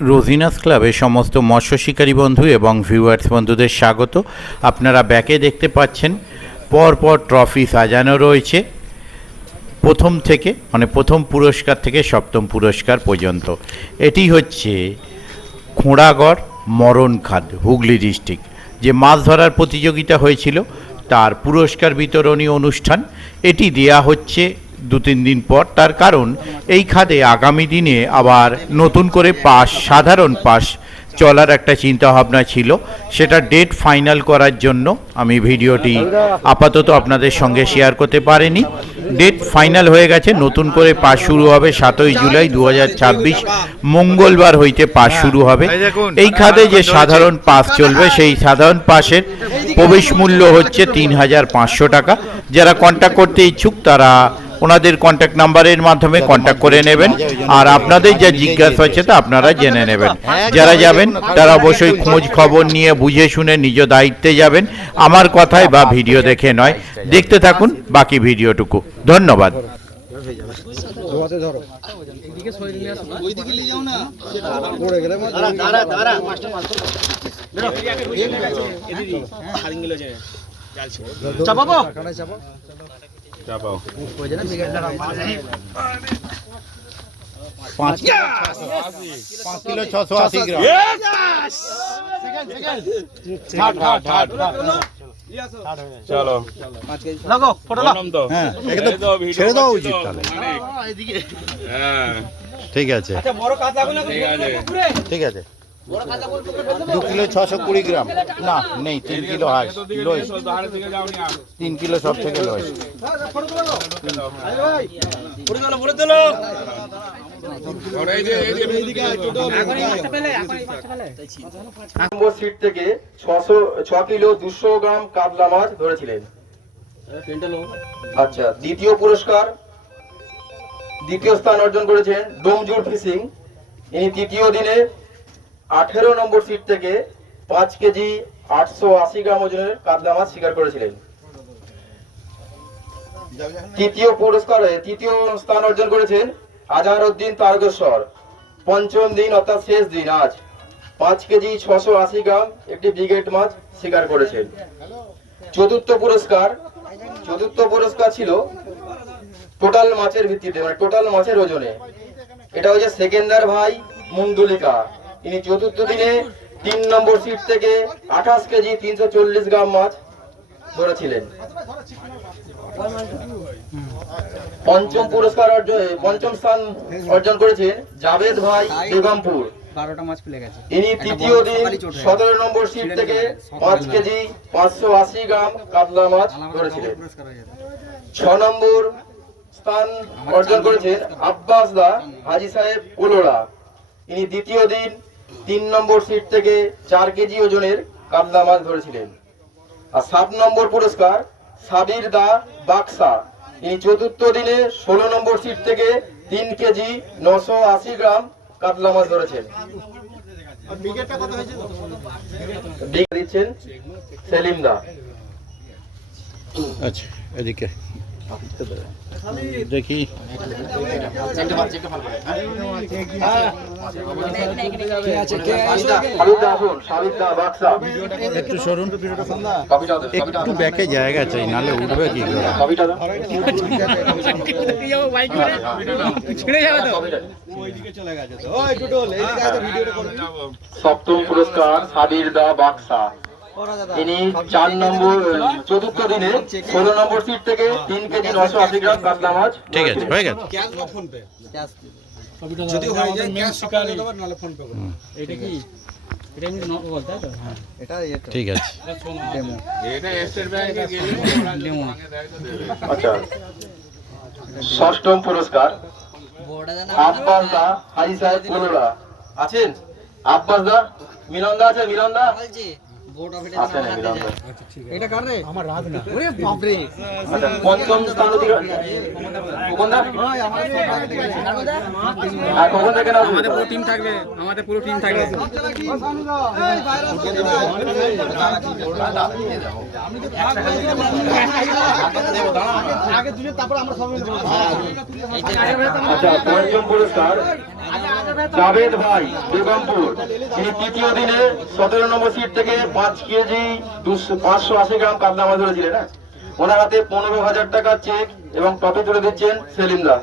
রোজিনাস ক্লাবে সমস্ত মৎস্য শিকারী বন্ধু এবং ভিউয়ার্স বন্ধুদের স্বাগত। আপনারা ব্যাকে দেখতে পাচ্ছেন পরপর ট্রফি সাজানো রয়েছে, প্রথম থেকে মানে প্রথম পুরস্কার থেকে সপ্তম পুরস্কার পর্যন্ত। এটি হচ্ছে খোঁড়াগড় মরণ খাদ, হুগলি ডিস্ট্রিক্ট, যে মাছ ধরার প্রতিযোগিতা হয়েছিল তার পুরস্কার বিতরণী অনুষ্ঠান। এটি দেয়া হচ্ছে 2-3 দিন পর, তার কারণ এই খাদে আগামী দিনে আবার নতুন করে পাস, সাধারণ পাস চলার একটা চিন্তাভাবনা ছিল। সেটা ডেট ফাইনাল করার জন্য আমি ভিডিওটি আপাতত আপনাদের সঙ্গে শেয়ার করতে পারিনি। ডেট ফাইনাল হয়ে গেছে, নতুন করে পাস শুরু হবে 7ই জুলাই 2026 মঙ্গলবার হইতে পাস শুরু হবে। এই খাদে যে সাধারণ পাস চলবে সেই সাধারণ পাসের প্রবেশ মূল্য হচ্ছে 3500 টাকা। যারা কন্ট্যাক্ট করতে ইচ্ছুক তারা ওনাদের কন্ট্যাক্ট নাম্বারের মাধ্যমে কন্ট্যাক্ট করে নেবেন, আর আপনাদের যা জিজ্ঞাসা হচ্ছে তা আপনারা জেনে নেবেন। যারা যাবেন তারা অবশ্যই খোঁজ খবর নিয়ে বুঝে শুনে নিজ দায়িত্বে যাবেন, আমার কথায় বা ভিডিও দেখে নয়। দেখতে থাকুন বাকি ভিডিওটুকু। ধন্যবাদ। চাপাও 5 কিলো 680 গ্রাম। চলো লাগো ফটো লাও। হ্যাঁ একদম ছেড়ে দাও উচিত তাহলে। হ্যাঁ ঠিক আছে। আচ্ছা বড় কাজ লাগবে না? ঠিক আছে। 2 কিলো 620 গ্রাম না নেই, 3 কিলো হাই লোয়েস্ট, 3 কিলো সব থেকে লোয়েস্ট। সিট থেকে 6 কিলো 200 গ্রাম কাতলা মাছ ধরেছিলেন। আচ্ছা, দ্বিতীয় পুরস্কার, দ্বিতীয় স্থান অর্জন করেছেন ডোমজুর ফিশিং। ইনি তৃতীয় দিনে 18 নম্বর সিট থেকে 5 কেজি 880 গ্রাম ওজনের কাতলা মাছ শিকার করেছিলেন। তৃতীয় স্থান অর্জন করেছেন আজহারউদ্দিন তারকেশ্বর। পঞ্চম দিন অর্থাৎ শেষ দিন আজ 5 কেজি 680 গ্রাম একটি ব্রিগেড মাছ শিকার করেছেন। চতুর্থ পুরস্কার ছিল টোটাল মাছের ভিত্তিতে, মানে টোটাল মাছের ওজনে। এটা হচ্ছে সেকেন্দার ভাই মুন্ডুলিকা। ইনি চতুর্থ দিনে 3 নম্বর সিট থেকে 28 কেজি 340 গ্রাম মাছ ধরেছিলেন। পঞ্চম স্থান অর্জন করেছেন জাভেদ ভাই বেগমপুর। 12টা মাছ ফেলে গেছে। ইনি তৃতীয় দিন 17 নম্বর সিট থেকে 5 কেজি 580 গ্রাম কাতলা মাছ ধরেছিলেন। 6 নম্বর স্থান অর্জন করেছেন আব্বাস দা হাজী সাহেব উলোড়া। ইনি দ্বিতীয় দিন 3 নম্বর সিট থেকে 4 কেজি ওজনের কাতলা মাছ ধরেছিলেন। আর 7 নম্বর পুরস্কার সাবির দা বাক্সা। ইনি চতুর্থ দিনে 16 নম্বর সিট থেকে 3 কেজি 980 গ্রাম কাতলা মাছ ধরেছেন। দিচ্ছেন সেলিম দা। আচ্ছা এদিকে দেখি। একটু সরুন, একটু ব্যাকে জায়গা চাই, নালে উঠবে কি করে। সপ্তম পুরস্কার সাবির দা বাক্সা। ইনি 4 নম্বর চতুর্থ দিনে 16 নম্বর সিট থেকে 3 কেজি 980 গ্রাম কাতলা মাছ। ঠিক আছে, হয়ে গেছে। যদি হয়ে যায় ক্যাশ শিকার দেবার নালে ফোন পে করুন। এটা কি এটা এমনি নক বলতে তো? হ্যাঁ এটা ঠিক আছে। ডেমো, এটা স্টেট ব্যাংকে গেলে ডেমো। আচ্ছা, ষষ্ঠম পুরস্কার আব্বাস দা হাজী সাহেব কোলোরা। আছেন আব্বাস দা? মিলন দা আছে? মিলন দা আসেন বিলম্বে। এটা কার রে? আমার রাত না। ওরে বাপ রে। আচ্ছা, পঞ্চম স্থান অধিকার খোকন দা? আর খোকন দা কেন আসবে? আমাদের পুরো টিম থাকবে। আমাদের পুরো টিম থাকবে। আচ্ছা, পঞ্চম পুরস্কার জাভেদ ভাই বেগমপুর, তিনি তৃতীয় দিনে 17 নম্বর সিট থেকে 5 কেজি 580 গ্রাম কাতলা মাছ ধরেছিলেন। হ্যাঁ, ওনার হাতে 15,000 টাকার চেক এবং ট্রফি তুলে দিচ্ছেন সেলিম দা।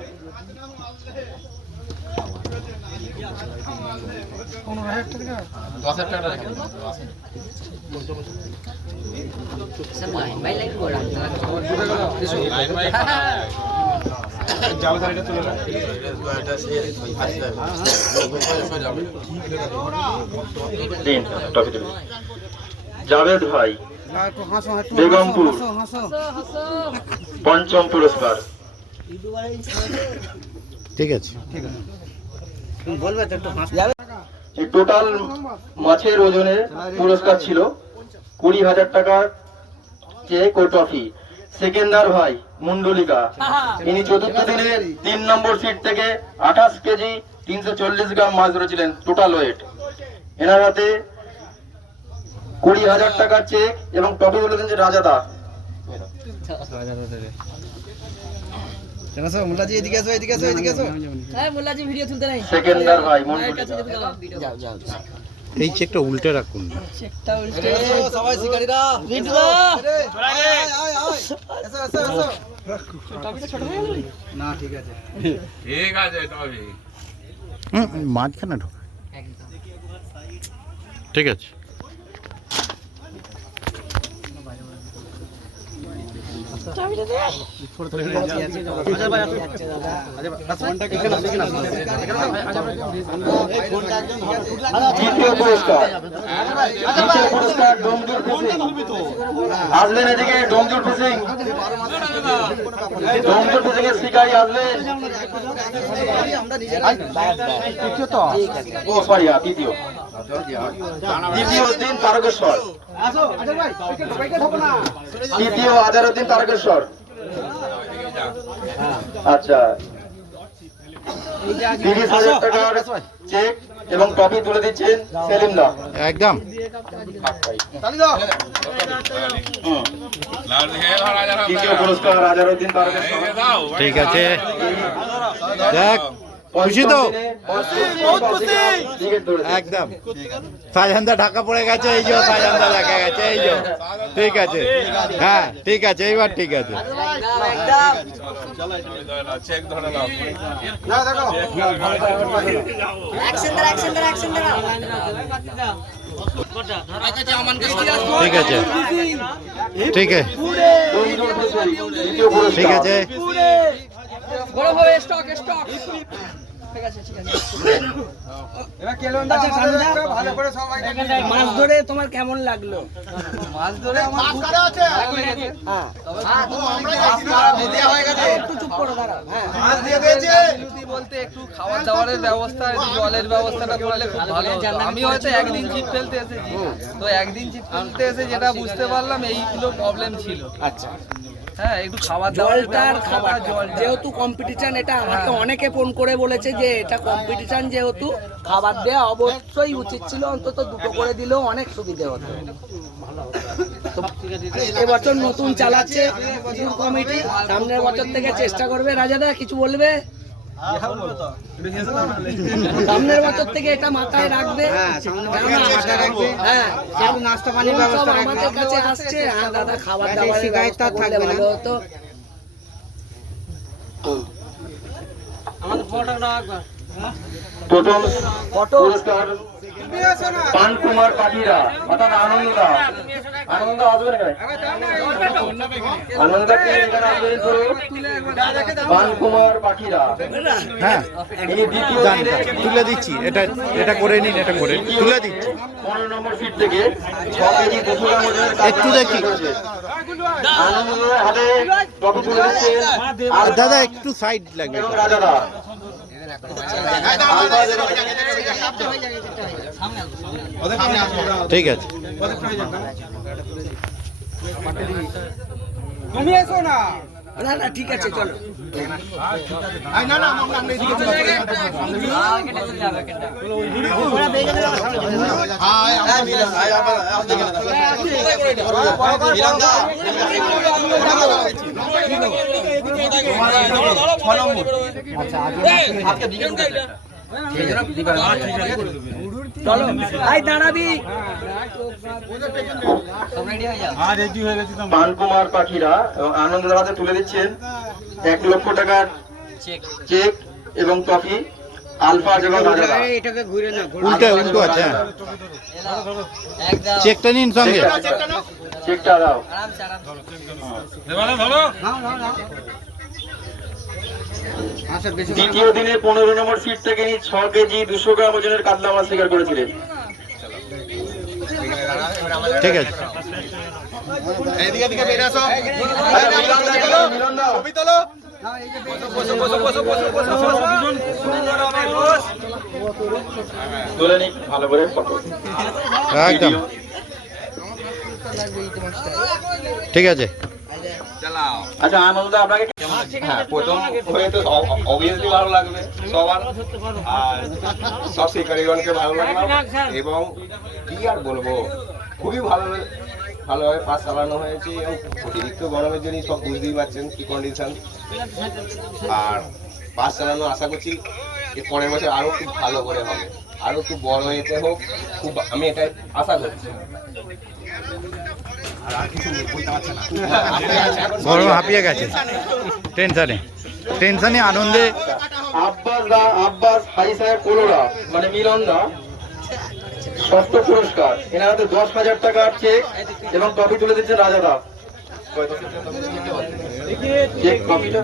দিন, ট্রফি তুলে দিন। জাভেদ ভাই বেগমপুর, পঞ্চম পুরস্কার। ঠিক আছে। এই টোটাল মাছের ওজনে পুরস্কার ছিল 20,000 টাকার চেক ও ট্রফি। সেকেন্দার ভাই মুন্ডলিকা, ইনি চতুর্থ দিনে 3 নম্বর সিট থেকে 28 কেজি 340 গ্রাম মাছ ধরেছিলেন টোটাল ওয়েট। এনার হাতে 20,000 টাকার চেক এবং ট্রফি বলে দেন যে রাজাদা। সেকেন্দার ভাই মুন্ডলিকা। এই চেকটা উল্টে রাখুন। মাঝখানে ঢোকা। ঠিক আছে। দ্বিতীয় পুরস্কার ডোমজুর ফিশিং। আসলেন এদিকে ডোমজুর ফিশিং। ডোমজুর ফিশিং এর শিকারী আসলেন। ও সরি, তৃতীয় দিন তারকেশ্বর। তৃতীয় আজারউদ্দিন তারকেশ্বর। আচ্ছা, 30,000 টাকার চেক এবং ট্রফি তুলে দিচ্ছেন সেলিম দা। একদম। তৃতীয় পুরস্কার আজারউদ্দিন তারকেশ্বর। ঠিক আছে। দেখ, খুশি তো? একদম। সাজানদা ঢাকা পড়ে গেছে, এই যে সাজানদা দেখা গেছে, এই যে। ঠিক আছে, হ্যাঁ ঠিক আছে, এইবার ঠিক আছে। ঠিক আছে, ঠিক আছে, ঠিক আছে। মাছ ধরে তোমার কেমন লাগলো? মাছ ধরে একটু চুপ করো, দাঁড়াও। বলতে একটু খাবার দাবারের ব্যবস্থা, জলের ব্যবস্থাটা করলে খুব ভালো হতো। আমি হয়তো একদিন ছিপ ফেলতে এসেছি, তো একদিন ছিপ ফেলতে এসে যেটা বুঝতে পারলাম এইগুলো প্রবলেম ছিল। আচ্ছা, হ্যাঁ, একটু খাবার জলটার খাবার জল যেহেতু কম্পিটিশন, এটা আমাকে অনেকে ফোন করে বলেছে যে এটা কম্পিটিশন, যেহেতু খাবার দেওয়া অবশ্যই উচিত ছিল, অন্তত দুটো করে দিলেও অনেক সুবিধে হতো। তো এবছর নতুন চালাচ্ছে কমিটি, সামনের বছর থেকে চেষ্টা করবে। রাজাদা কিছু বলবে? সামনের বছর থেকে এটা মাথায় রাখবে। হ্যাঁ, নাস্তা পানির ব্যবস্থা আমাদের কাছে আসছে। হ্যাঁ দাদা, খাবার দাবারের ব্যবস্থা করলে ভালো হতো। প্রথম পুরস্কার পান কুমার পাখিরা, অর্থাৎ আনন্দদা। আনন্দ আসবেন এখানে, আনন্দকে এখানে আসবেন পুরো পান কুমার পাখিরা। হ্যাঁ, ইনি দ্বিতীয় দান, দিনে তুলে দিচ্ছি। এটা করে নিন, এটা করে তুলে দিচ্ছি। 15 নম্বর সিট থেকে 6 কেজি 200 গ্রাম ওজনের একটু দেখি। আনন্দের হাতে ট্রফি তুলে দিচ্ছেন আর দাদা একটু সাইড লাগবে। এবং রাজাদা। ঠিক আছে। তুমি এসো না। না না ঠিক আছে চলো। চলো আই দাঁড়াবি। পানকুমার পাখিরা এবং আনন্দের হাতে তুলে দিচ্ছেন 1 লক্ষ টাকার চেক এবং ট্রফি আলফাজ এবং রাজাদা। উল্টো আছে। চেকটা নিন সঙ্গে। চেকটা দাও। দ্বিতীয় দিনে 15 নম্বর সিট থেকে 6 কেজি 200 গ্রাম ওজনের কাতলা মাছ শিকার করেছিলেন। ঠিক আছে। তুলে নিক ভালো করে ফটো। একদম ঠিক আছে। আচ্ছা আনন্দ আপনাকে হ্যাঁ, প্রথম হয়ে তো অবভিয়াসলি ভালো লাগবে সবার, আর সব শিকারীগণকে ভালো লাগবে এবং কি আর বলবো, খুবই ভালোভাবে পাস চালানো হয়েছে এবং অতিরিক্ত গরমের জন্য সব বুঝতেই পারছেন কি কন্ডিশন। আর পাস চালানো আশা করছি এর পরের বছর আরও খুব ভালো করে হবে, আরও খুব বড় হয়েতে হোক, খুব আমি এটাই আশা করছি। গরম হাঁপিয়ে গেছে টেনশনে আনন্দে। আব্বাস হাই সাহেব কোলোরা মানে মিলন দা ষষ্ঠ পুরস্কার, এনার হাতে 10,000 টাকার চেক এবং ট্রফি তুলে দিচ্ছেন রাজাদা। চেক ট্রফিটা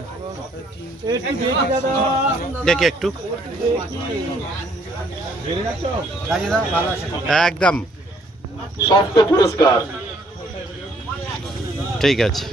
দেখি একটু। একদম ষষ্ঠ পুরস্কার। ঠিক আছে।